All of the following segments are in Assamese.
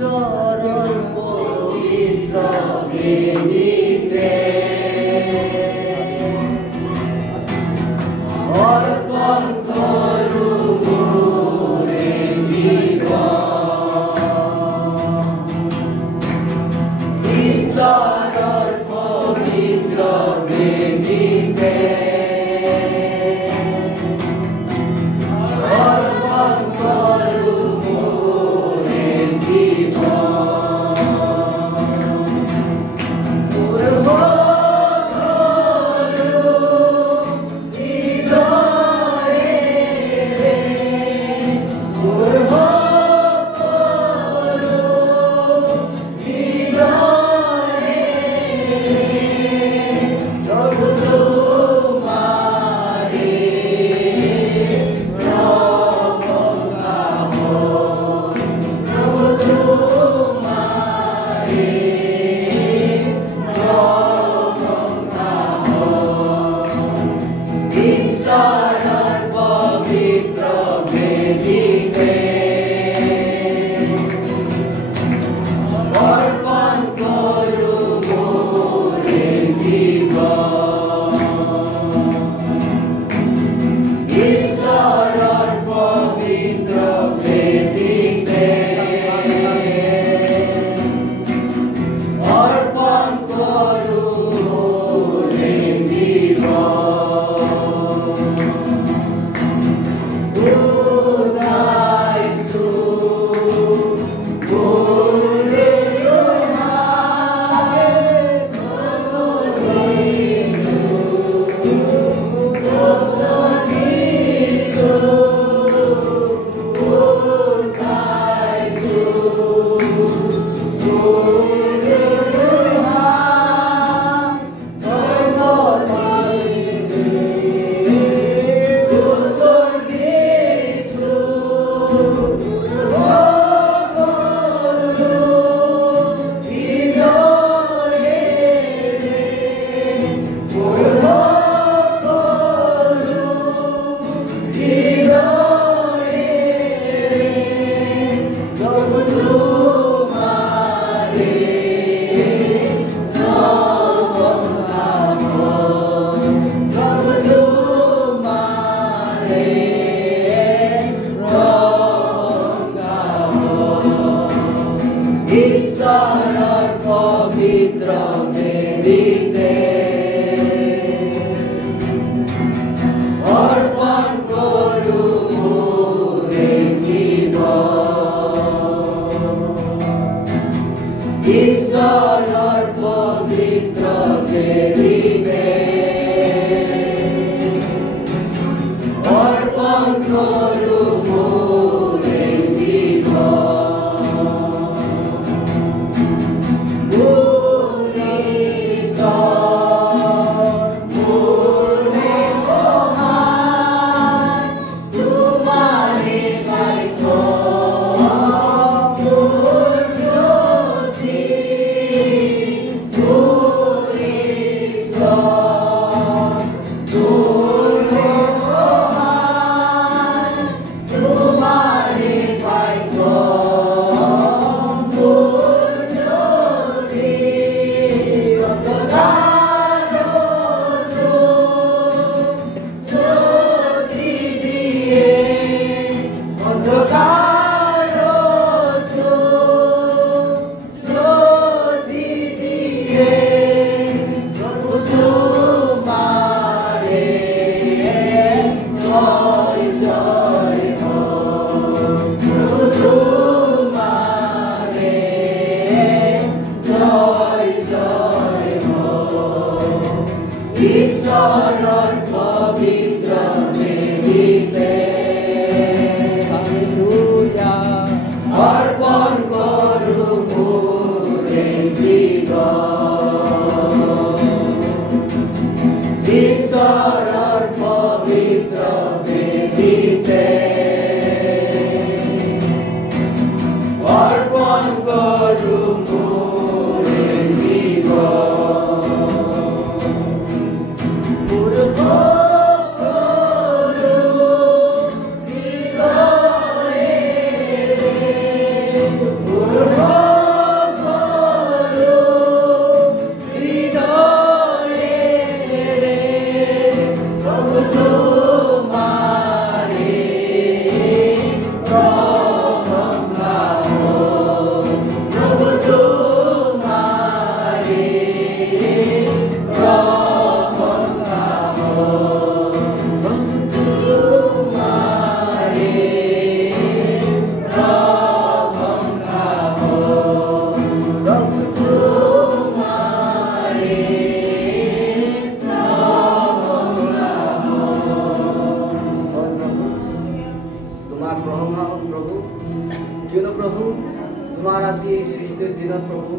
ঈশ্বৰৰ পবিত্ৰ বেদীতে অৰ্পণ কৰোঁ মোৰে জীৱন। ঈশ্বৰৰ পবিত্ৰ বেদীতে অৰ্পণ কৰোঁ মোৰে Oh প্ৰভু তোমাৰ আজি এই সৃষ্টিৰ দিনত প্ৰভু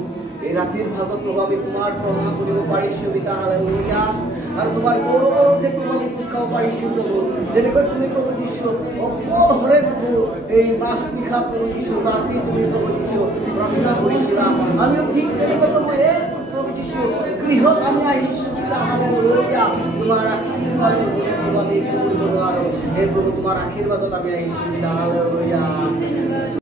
এই ৰাতিৰ ভাগত প্ৰভু আমি তোমাৰ প্ৰণাম কৰিব পাৰিছোঁ পিতা হালেলুয়া আৰু তোমাৰ গৌৰৱৰ অধ্যক্ষ আমি শিকাব পাৰিছোঁ প্ৰভু যেনেকৈ তুমি প্ৰভু যিছো অকলহৰে প্ৰভু এই মাছ নিশা প্ৰভু যিছো ৰাতি তুমি প্ৰভু যিছো প্ৰাৰ্থনা কৰিছিলা আমিও ঠিক তেনেকৈ প্ৰভু এই প্ৰভু যিছো গৃহত আমি আহিছোঁ পিতা হালেলুয়া তোমাৰ আশীৰ্বাদৰ প্ৰভু আমি কৰিব নোৱাৰোঁ সেই প্ৰভু তোমাৰ আশীৰ্বাদত আমি আহিছোঁ পিতা হালেলুয়া